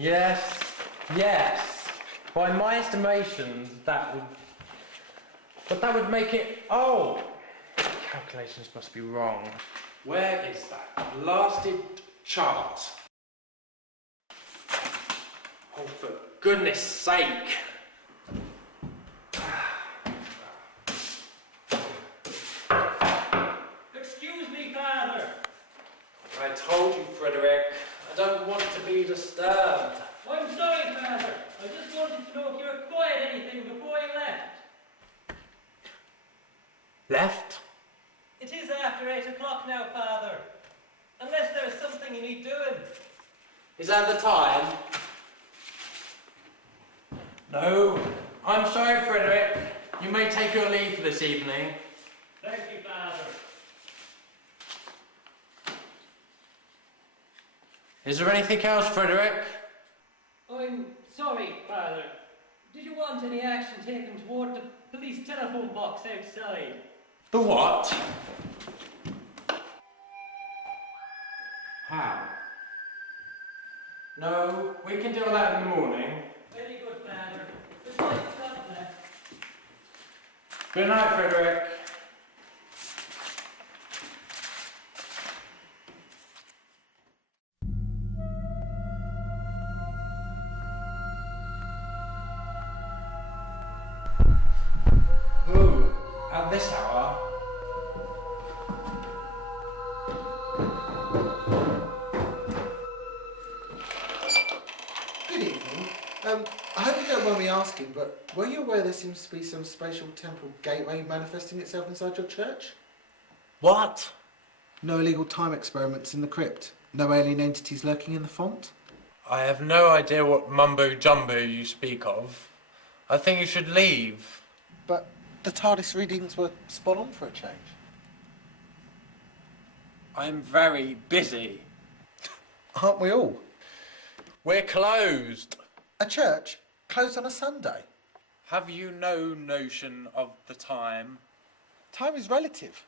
Yes, yes. By my estimations, that would... But that would make it... Oh! Calculations must be wrong. Where is that blasted chart? Oh, for goodness sake! Excuse me, Father. I told you, Frederick, I don't want to be disturbed. I'm sorry, Father. I just wanted to know if you acquired anything before you left. Left? It is after 8 o'clock now, Father. Unless there is something you need doing. Is that the time? No. I'm sorry, Frederick. You may take your leave for this evening. Thank you, Father. Is there anything else, Frederick? I'm sorry, Father. Did you want any action taken toward the police telephone box outside? The what? How? No, we can deal with that in the morning. Very good, Father. Good night, Father. Good night, Frederick. Who? At this hour? Good evening. I hope you don't mind me asking, but were you aware there seems to be some spatial temporal gateway manifesting itself inside your church? What? No illegal time experiments in the crypt? No alien entities lurking in the font? I have no idea what mumbo-jumbo you speak of. I think you should leave. But the TARDIS readings were spot on for a change. I'm very busy. Aren't we all? We're closed. A church closed on a Sunday? Have you no notion of the time? Time is relative.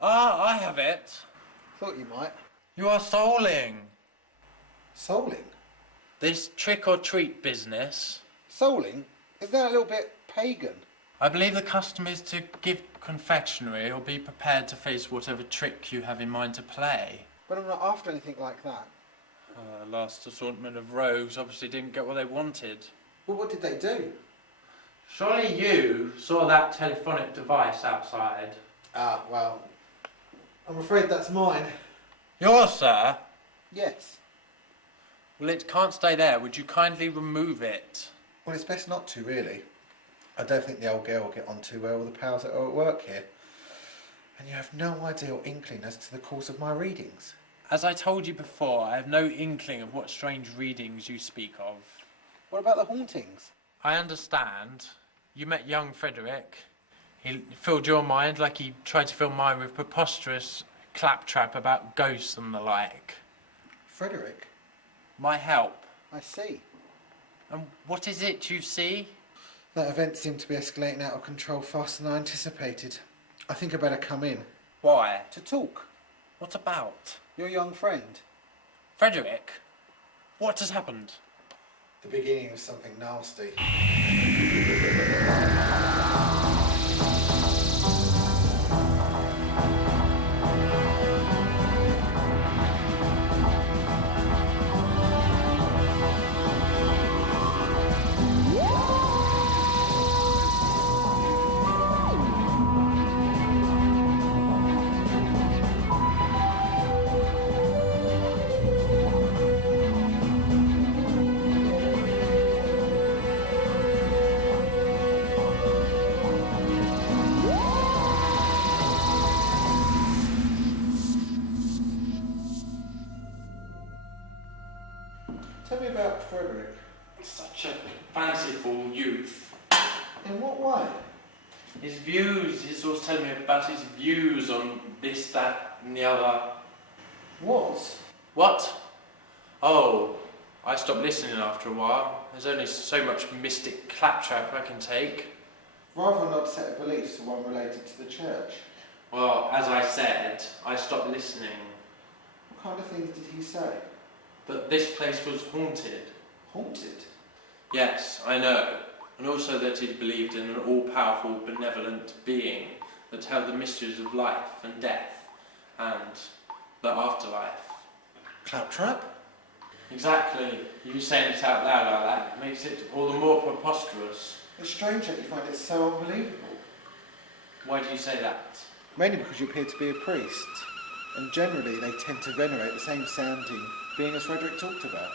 Ah, I have it. Thought you might. You are souling. Souling? This trick-or-treat business. Souling? Is that a little bit pagan? I believe the custom is to give confectionery or be prepared to face whatever trick you have in mind to play. But I'm not after anything like that. Last assortment of rogues obviously didn't get what they wanted. Well, what did they do? Surely you saw that telephonic device outside. Ah, well, I'm afraid that's mine. Yours, sir? Yes. Well, it can't stay there. Would you kindly remove it? Well, it's best not to, really. I don't think the old girl will get on too well with the powers that are at work here. And you have no idea or inkling as to the course of my readings. As I told you before, I have no inkling of what strange readings you speak of. What about the hauntings? I understand. You met young Frederick. He filled your mind like he tried to fill mine with preposterous claptrap about ghosts and the like. Frederick? My help. I see. And what is it you see? That event seemed to be escalating out of control faster than I anticipated. I think I better come in. Why? To talk. What about? Your young friend. Frederick? What has happened? The beginning of something nasty. Tell me about Frederick. Such a fanciful youth. In what way? His views, he's always telling me about his views on this, that and the other. Was? What? Oh, I stopped listening after a while. There's only so much mystic claptrap I can take. Rather an odd set of beliefs to one related to the church. Well, as I said, I stopped listening. What kind of things did he say? that this place was haunted. Haunted? Yes, I know. And also that he believed in an all-powerful, benevolent being that held the mysteries of life and death and the afterlife. Claptrap? Exactly. You saying it out loud like that makes it all the more preposterous. It's strange that you find it so unbelievable. Why do you say that? Mainly because you appear to be a priest, and generally they tend to venerate the same sounding being as Frederick talked about.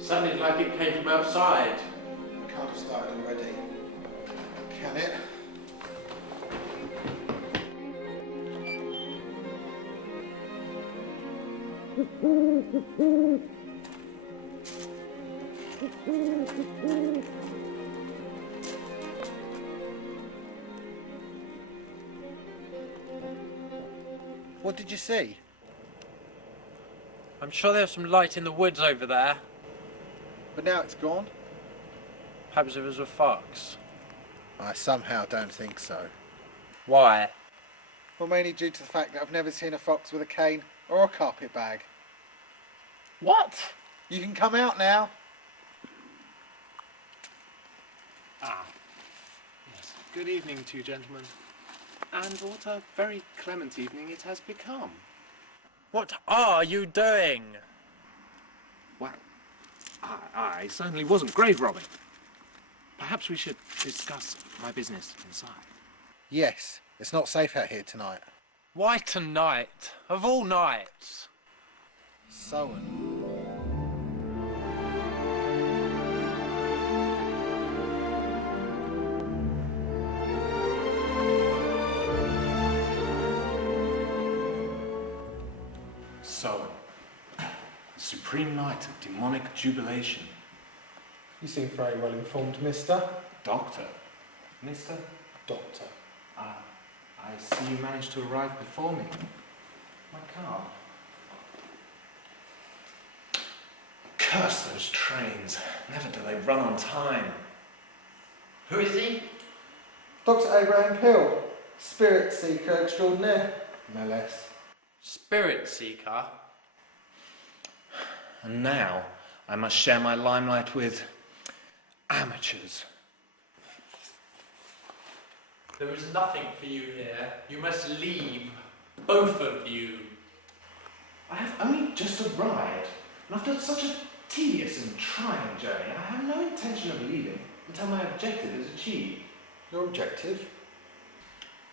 Sounded like it came from outside. It can't have started already. Can it? What did you see? I'm sure there's some light in the woods over there. But now it's gone? Perhaps it was a fox. I somehow don't think so. Why? Well, mainly due to the fact that I've never seen a fox with a cane or a carpet bag. What? You can come out now. Ah, yes. Good evening to you, gentlemen. And what a very clement evening it has become. What are you doing? Well, I certainly wasn't grave robbing. Perhaps we should discuss my business inside. Yes, it's not safe out here tonight. Why tonight? Of all nights? Samhain. So, the supreme night of demonic jubilation. You seem very well informed, mister. Doctor. Mister? Doctor. Ah, I see you managed to arrive before me. My car. Curse those trains. Never do they run on time. Who is he? Dr. Abraham Hill, spirit seeker extraordinaire, no less. Spirit seeker? And now I must share my limelight with amateurs. There is nothing for you here. You must leave. Both of you. I have only just arrived, and after such a tedious and trying journey, I have no intention of leaving until my objective is achieved. Your objective?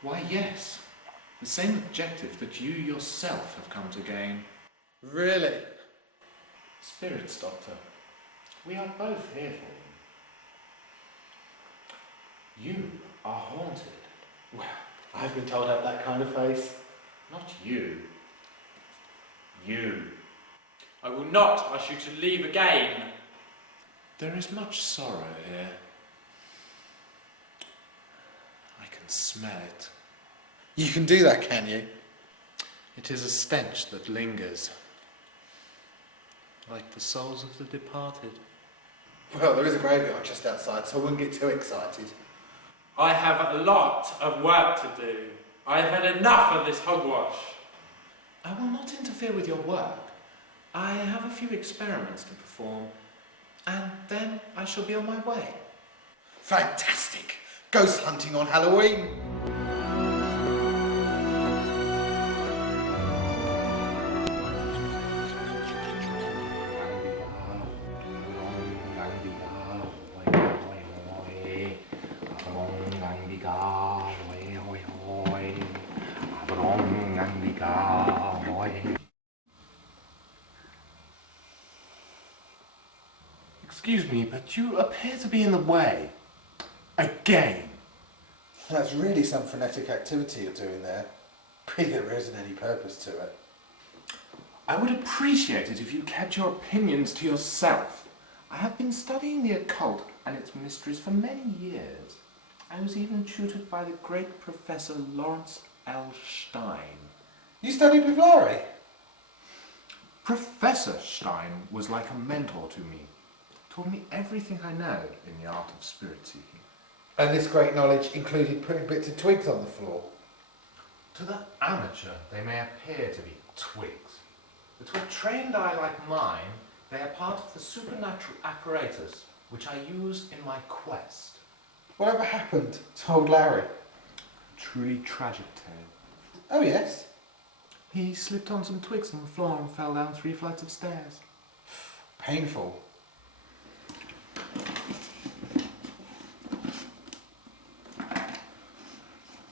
Why, yes. The same objective that you yourself have come to gain. Really? Spirits, Doctor. We are both here for you. You are haunted. Well, I've been told to have that kind of face. Not you. You. I will not ask you to leave again. There is much sorrow here. I can smell it. You can do that, can you? It is a stench that lingers, like the souls of the departed. Well, there is a graveyard just outside, so I wouldn't get too excited. I have a lot of work to do. I have had enough of this hogwash. I will not interfere with your work. I have a few experiments to perform, and then I shall be on my way. Fantastic! Ghost hunting on Halloween! Excuse me, but you appear to be in the way. Again. That's really some frenetic activity you're doing there. Pretty there isn't any purpose to it. I would appreciate it if you kept your opinions to yourself. I have been studying the occult and its mysteries for many years. I was even tutored by the great Professor Lawrence L. Stein. You studied with Laurie? Professor Stein was like a mentor to me. Taught me everything I know in the art of spirit seeking. And this great knowledge included putting bits of twigs on the floor. To the amateur, they may appear to be twigs, but to a trained eye like mine, they are part of the supernatural apparatus which I use in my quest. Whatever happened to old Larry? Truly tragic tale. Oh yes. He slipped on some twigs on the floor and fell down 3 flights of stairs. Painful.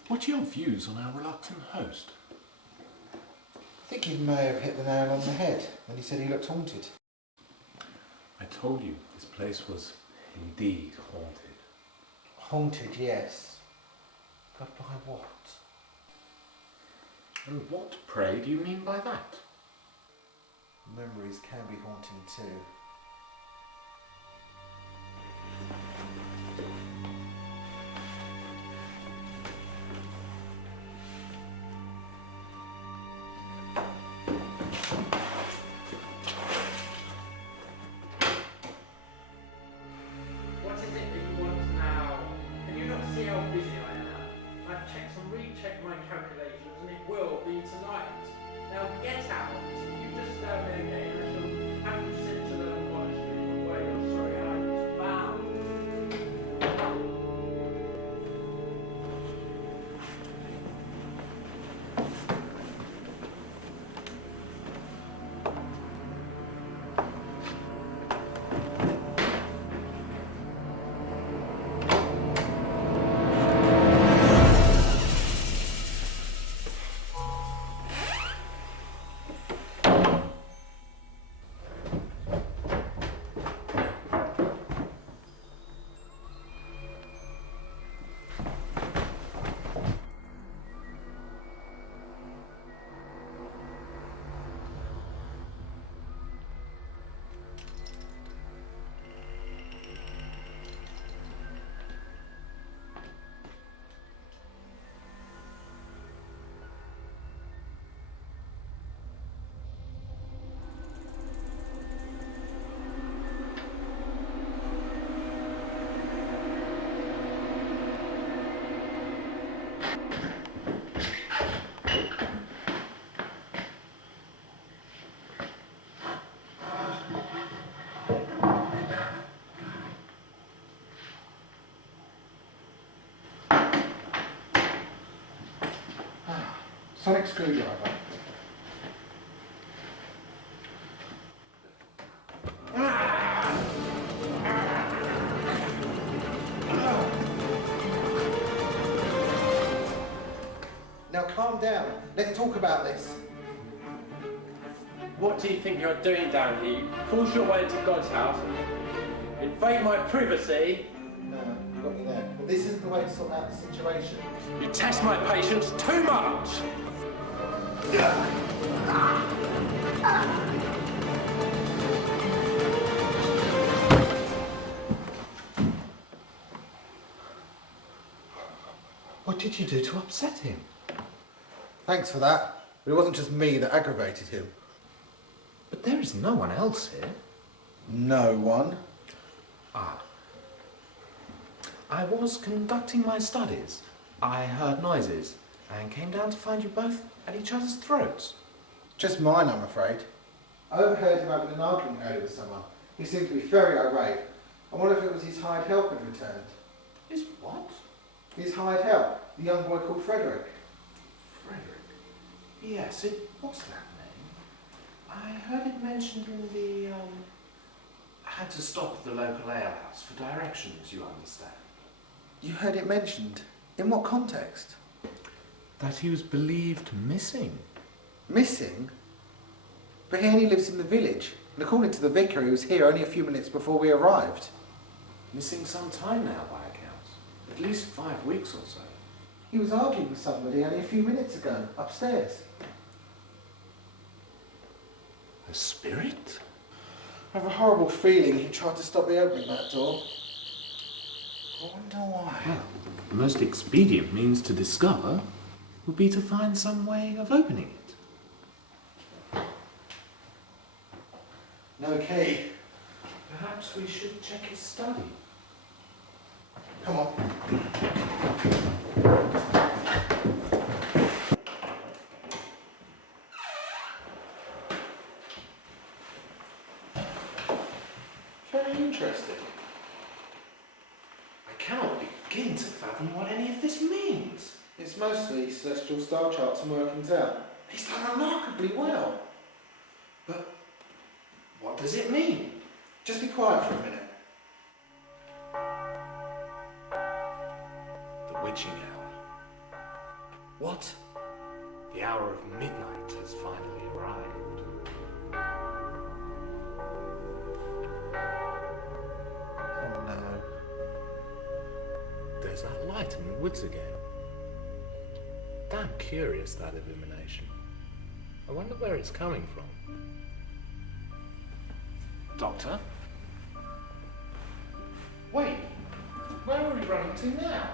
What are your views on our reluctant host? I think he may have hit the nail on the head when he said he looked haunted. I told you this place was indeed haunted. Haunted, yes. But by what? And what, pray, do you mean by that? Memories can be haunting too. What is it that you want now? Can you not see how busy I am? I've checked and rechecked my calculations and it will be tonight. Now get out. You just stand there again. I shall have you sent to the monastery where your sorry I was bound. Sonic screwdriver. Now calm down. Let's talk about this. What do you think you're doing down here? You force your way into God's house, invade my privacy. No, you got me there. But this isn't the way to sort out the situation. You test my patience too much. What did you do to upset him? Thanks for that. But it wasn't just me that aggravated him. But there is no one else here. No one. Ah. I was conducting my studies. I heard noises and came down to find you both at each other's throats. Just mine, I'm afraid. I overheard him having an argument earlier with someone. He seemed to be very irate. I wonder if it was his hired help had returned. His what? His hired help, the young boy called Frederick. Frederick? Yes, it was that name. I heard it mentioned in the, had to stop at the local alehouse for directions, you understand. You heard it mentioned? In what context? That he was believed missing. Missing? But he only lives in the village, and according to the vicar, he was here only a few minutes before we arrived. Missing some time now, by accounts. At least 5 weeks or so. He was arguing with somebody only a few minutes ago, upstairs. A spirit? I have a horrible feeling he tried to stop me opening that door. I wonder why. Well, the most expedient means to discover would be to find some way of opening it. No key. Perhaps we should check his study. Come on. very interesting. I cannot begin to fathom what any of this means. It's mostly celestial star charts and workings out. He's done remarkably well. But what does it mean? Just be quiet for a minute. The witching hour. What? The hour of midnight has finally arrived. Oh no. There's that light in the woods again. Damn curious, that illumination. I wonder where it's coming from. Doctor? Wait, where are we running to now?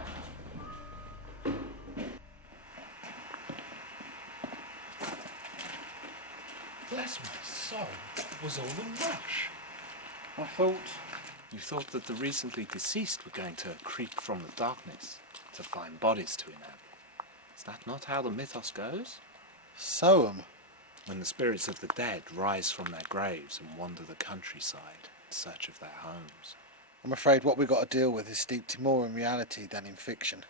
Bless my soul, what was all the rush? I thought... You thought that the recently deceased were going to creep from the darkness to find bodies to inhabit. Is that not how the mythos goes? Soam? When the spirits of the dead rise from their graves and wander the countryside in search of their homes. I'm afraid what we've got to deal with is steeped more in reality than in fiction.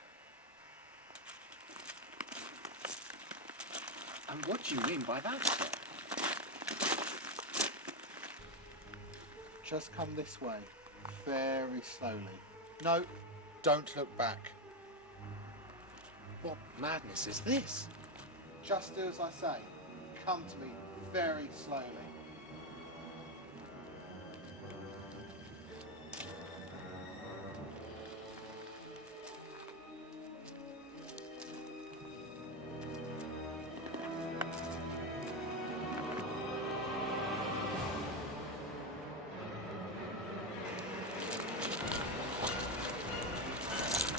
And what do you mean by that, sir? Just come this way, very slowly. No, don't look back. What madness is this? Just do as I say. Come to me very slowly.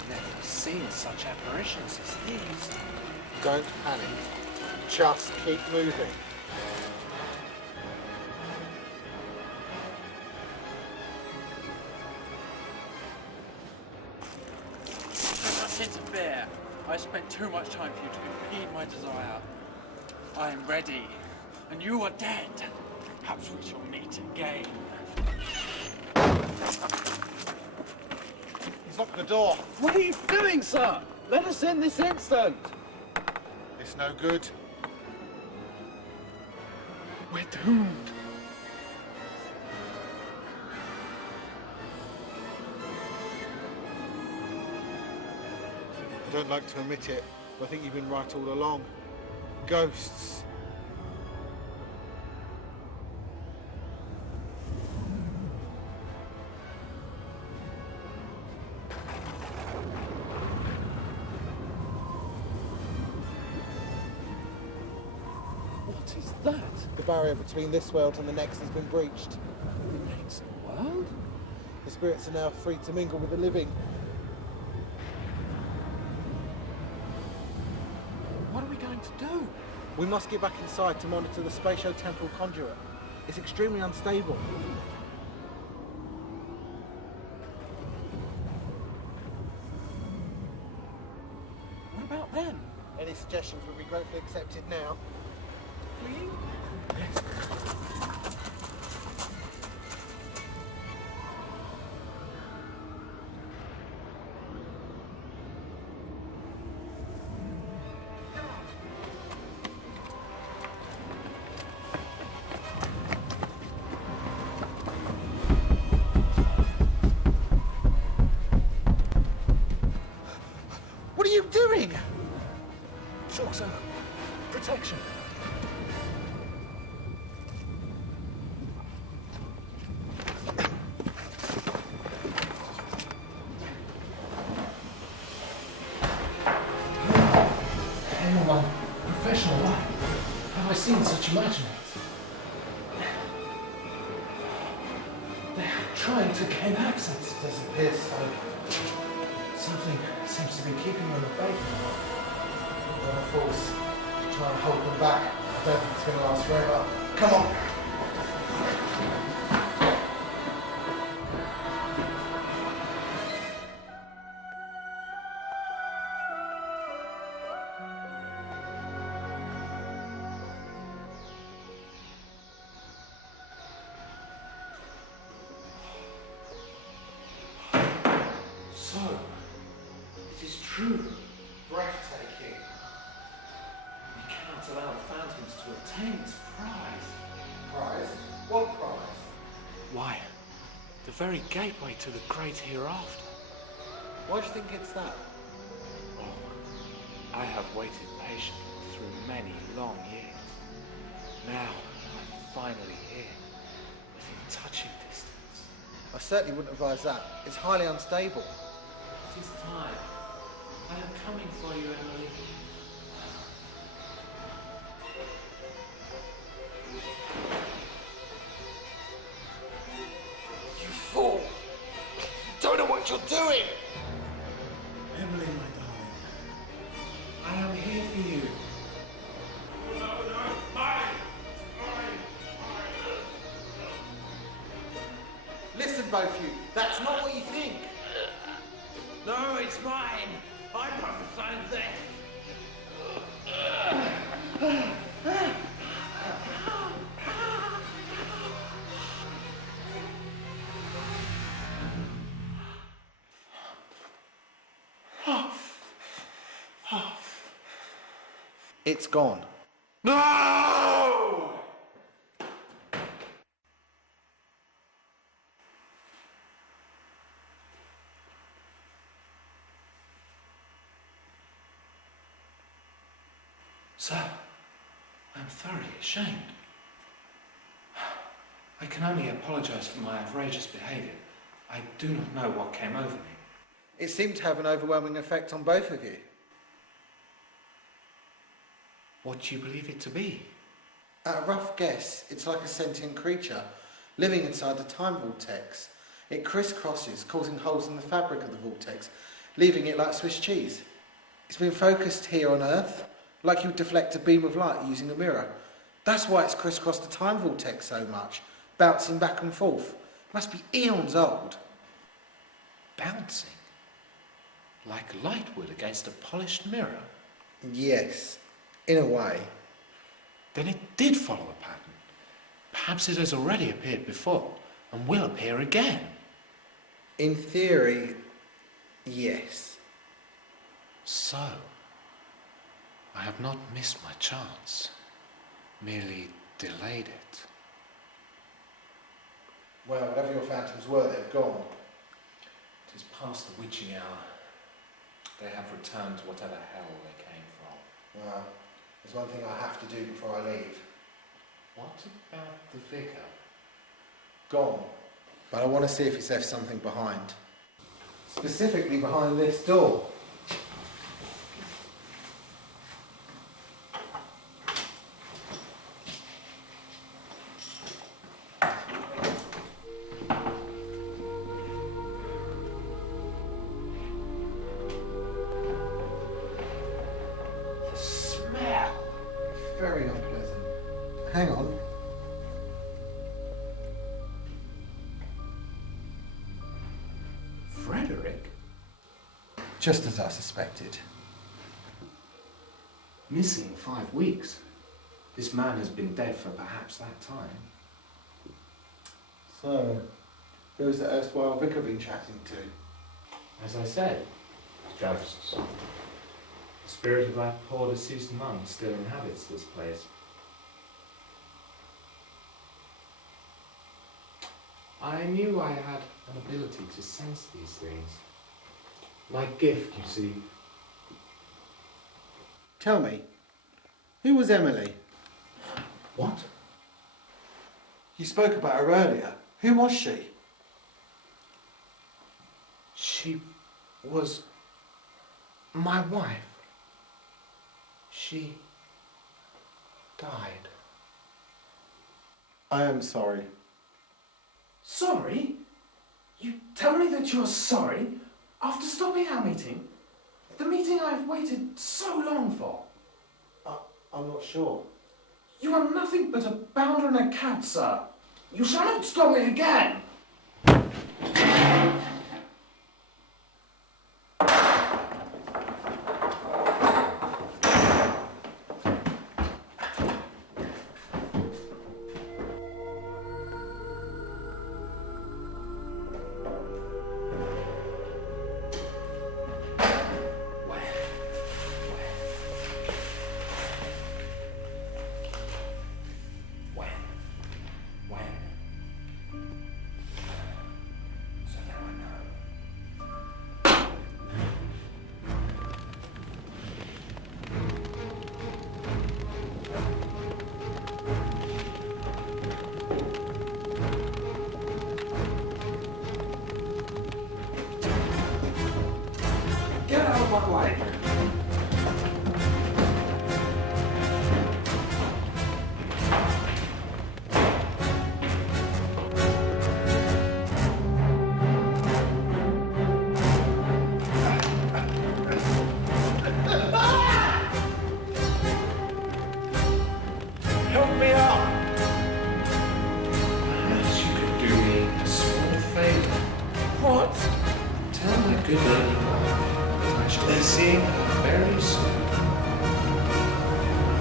Never seen such apparitions as these. Don't panic. Just keep moving. It's a bear. I spent too much time for you to impede my desire. I am ready, and you are dead. Perhaps we shall meet again. He's locked the door. What are you doing, sir? Let us in this instant. It's no good. We're doomed. I don't like to admit it, but I think you've been right all along. Ghosts. What is that? The barrier between this world and the next has been breached. The next world? The spirits are now free to mingle with the living. What are we going to do? We must get back inside to monitor the spatio-temporal conduit. It's extremely unstable. What about them? Any suggestions would be gratefully accepted now. What are you doing? Shock zone. Protection. In all my professional life, have I seen such imaginings? They're trying to gain access. It does appear so. Something seems to be keeping them at bay. We're on force to try and hold them back. I don't think it's going to last forever. Come on. Breathtaking. We cannot allow the phantoms to obtain this prize. Prize? What prize? Why, the very gateway to the great hereafter. Why do you think it's that? Oh, I have waited patiently through many long years. Now, I'm finally here, within touching distance. I certainly wouldn't advise that. It's highly unstable. It is time. I am coming for you, Emily. You fool! You don't know what you're doing! Emily, my darling, I am here for you. Listen, both of you, that's not what you think. No, it's mine. I prophesied this. It's gone. No! Sir, I am thoroughly ashamed. I can only apologise for my outrageous behaviour. I do not know what came over me. It seemed to have an overwhelming effect on both of you. What do you believe it to be? At a rough guess, it's like a sentient creature living inside the time vortex. It crisscrosses, causing holes in the fabric of the vortex, leaving it like Swiss cheese. It's been focused here on Earth, like you would deflect a beam of light using a mirror. That's why it's crisscrossed the time vortex so much, bouncing back and forth. It must be eons old. Bouncing? Like light would against a polished mirror? Yes, in a way. Then it did follow a pattern. Perhaps it has already appeared before, and will appear again. In theory, yes. So, I have not missed my chance, merely delayed it. Well, whatever your phantoms were, they've gone. It is past the witching hour. They have returned to whatever hell they came from. Well, there's one thing I have to do before I leave. What about the vicar? Gone. But I want to see if he's left something behind. Specifically behind this door. The smell! Very unpleasant. Hang on. Frederick? Just as I suspected. Missing 5 weeks. This man has been dead for perhaps that time. So, who's the erstwhile vicar been chatting to? As I said, ghosts. The spirit of that poor deceased monk still inhabits this place. I knew I had an ability to sense these things. My gift, you see. Tell me, who was Emily? What? You spoke about her earlier. Who was she? She was my wife. She died. I am sorry. Sorry? You tell me that you're sorry after stopping our meeting? The meeting I've waited so long for. I'm not sure. You are nothing but a bounder and a cad, sir. You shall not stop me again. Why Good day. I shall be seeing you very soon.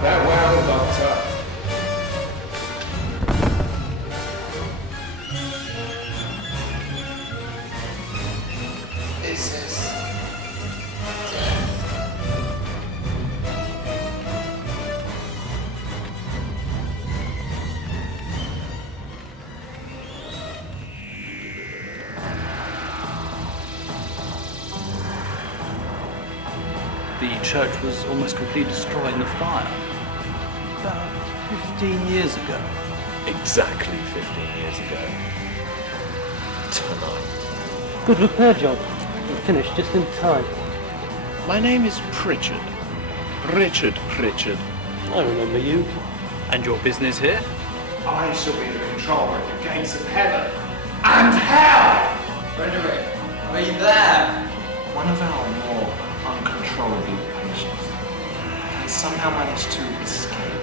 Farewell, Doctor. This is The church was almost completely destroyed in the fire. About 15 years ago. Exactly 15 years ago. Tonight. Good repair job. We're finished just in time. My name is Pritchard. Richard Pritchard. I remember you. And your business here? I shall be the controller at the gates of heaven and hell! Frederick, are you there? One of our more uncontrollable patients has somehow managed to escape.